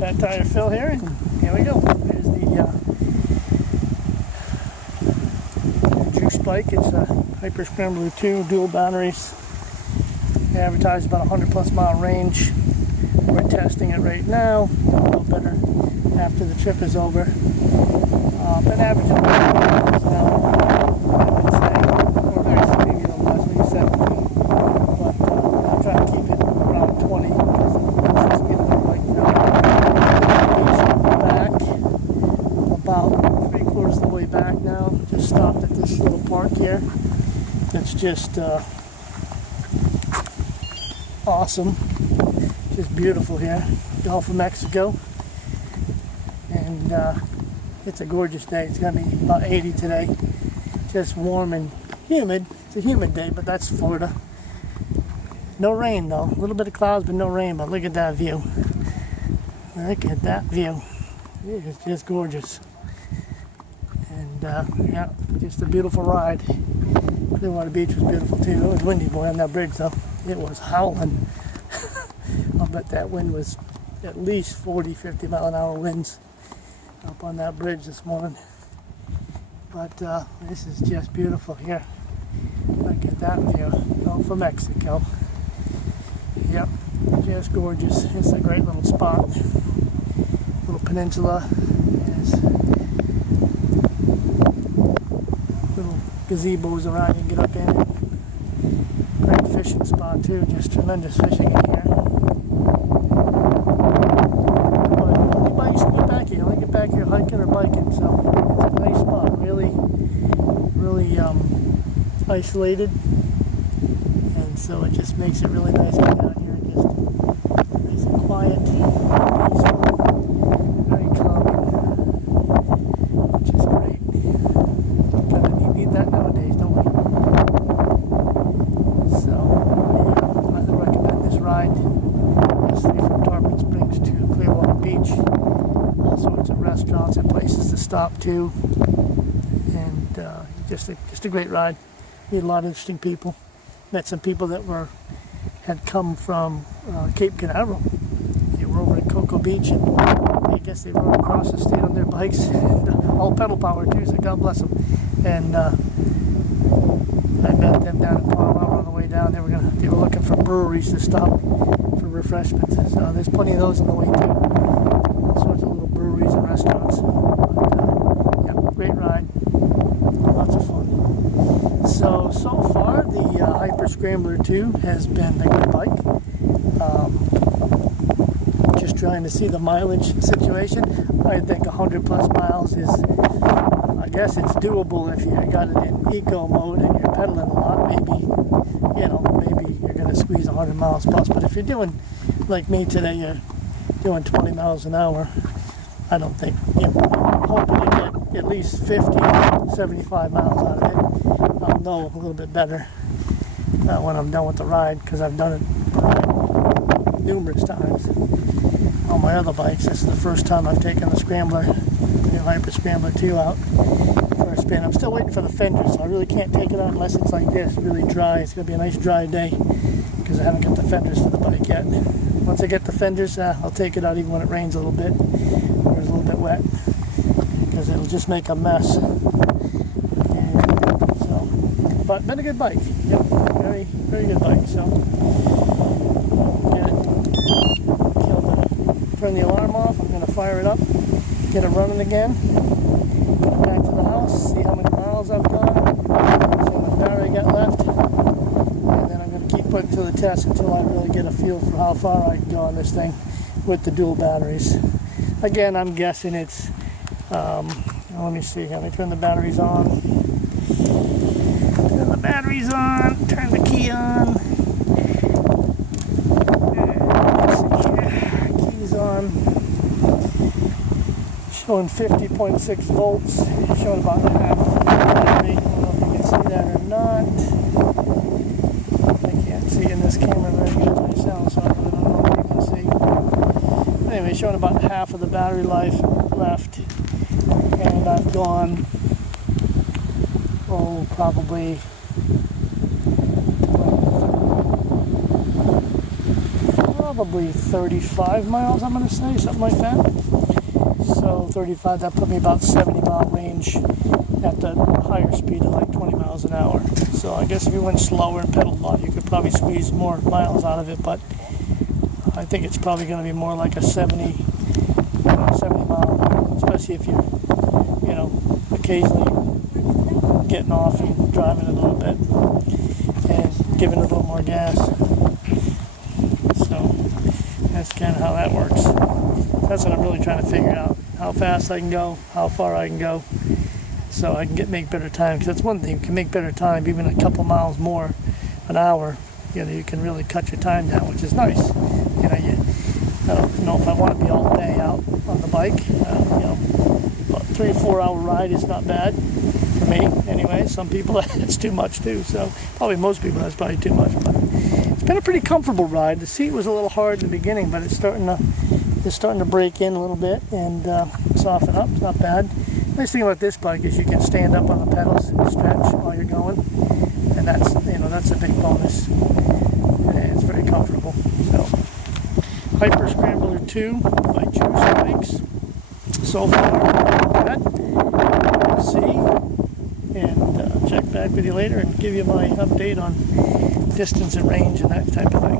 Got tire fill here, and here we go. There's the juice bike. It's a Hyper Scrambler2 dual batteries. They advertise about 100 plus mile range. We're testing it right now. A little better after the trip is over. Been averaging about now, I would say, or actually maybe a little less, maybe 17. But I'm trying to keep it around 20 because it's just getting like back about 3/4 of the way back now. Just stopped at this little park here. It's just awesome. Just beautiful here. Gulf of Mexico. And it's a gorgeous day. It's going to be about 80 today. Just warm and humid. It's a humid day, but that's Florida. No rain though. A little bit of clouds, but no rain. But look at that view. Look at that view. It is just gorgeous. And yeah, just a beautiful ride. Clearwater Beach was beautiful too. It was windy, boy, on that bridge though. It was howling. I'll bet that wind was at least 40, 50 mile an hour winds up on that bridge this morning. But this is just beautiful here. Look at that view. Gulf of Mexico. Yep, just gorgeous. It's a great little spot. Little peninsula. There's little gazebos around you can get up in. Great fishing spot too. Just tremendous fishing in here. Back here hiking or biking, so it's a nice spot. Really isolated, and so it just makes it really nice getting out here. Just nice and quiet, peaceful, very calm, which is great. Kind of need that nowadays, don't we? So yeah, I recommend this ride. Obviously from Tarpon Springs to Clearwater Beach. All sorts of restaurants and places to stop to, and just a great ride. Meet a lot of interesting people. Met some people that had come from Cape Canaveral. They were over at Cocoa Beach, and I guess they rode across the state on their bikes, and all pedal power too. So God bless them. And I met them down in Palm Harbor on the way down. They were looking for breweries to stop for refreshments. So there's plenty of those on the way too. Sorts of little breweries and restaurants. Yeah, great ride. Lots of fun. So far the Hyper Scrambler2 has been a good bike. Just trying to see the mileage situation. I think 100 plus miles is, I guess it's doable if you got it in eco mode and you're pedaling a lot. Maybe you're going to squeeze 100 miles plus. But if you're doing like me today, you're doing 20 miles an hour, I don't think, I'm hoping to get at least 50, 75 miles out of it. I'll know a little bit better when I'm done with the ride, because I've done it numerous times on my other bikes. This is the first time I've taken the Scrambler, the Hyper Scrambler2 out for a spin. I'm still waiting for the fenders, so I really can't take it out unless it's like this, really dry. It's going to be a nice dry day, because I haven't got the fenders for the bike yet. Once I get the fenders, I'll take it out even when it rains a little bit, or it's a little bit wet, because it'll just make a mess. And so, but been a good bike. Yep, very, very good bike. So, get it, turn the alarm off. I'm going to fire it up, get it running again, get back to the house, see how many miles I've gone, see how much battery I got left. Put it to the test until I really get a feel for how far I can go on this thing with the dual batteries. Again, I'm guessing it's, let me see, let me turn the batteries on. Turn the batteries on, turn the key on. Let's see here, keys on. Showing 50.6 volts, showing about half the battery. I don't know if you can see that or not. See in this camera very good myself, so I really don't know if you can see. Anyway, showing about half of the battery life left, and I've gone probably probably 35 miles, I'm going to say, something like that. So 35, that put me about 70-mile range at the higher speed of like 20 miles an hour. So I guess if you went slower and pedaled a lot, you could probably squeeze more miles out of it, but I think it's probably going to be more like a 70 mile, especially if you're, occasionally getting off and driving a little bit and giving it a little more gas. So that's kind of how that works. That's what I'm really trying to figure out, how fast I can go, how far I can go, so I can make better time. Because that's one thing, you can make better time, even a couple miles more an hour. You can really cut your time down, which is nice. I don't know if I want to be all day out on the bike. About 3 or 4 hour ride is not bad for me anyway. Some people it's too much too, so probably most people that's probably too much, but it's been a pretty comfortable ride. The seat was a little hard in the beginning, but it's starting to break in a little bit and soften up. It's not bad. Nice thing about this bike is you can stand up on the pedals and stretch while you're going, and that's a big bonus, and it's very comfortable. So Hyper Scrambler2 by Juice Bikes. So far, that. See, and check back with you later and give you my update on distance and range and that type of thing.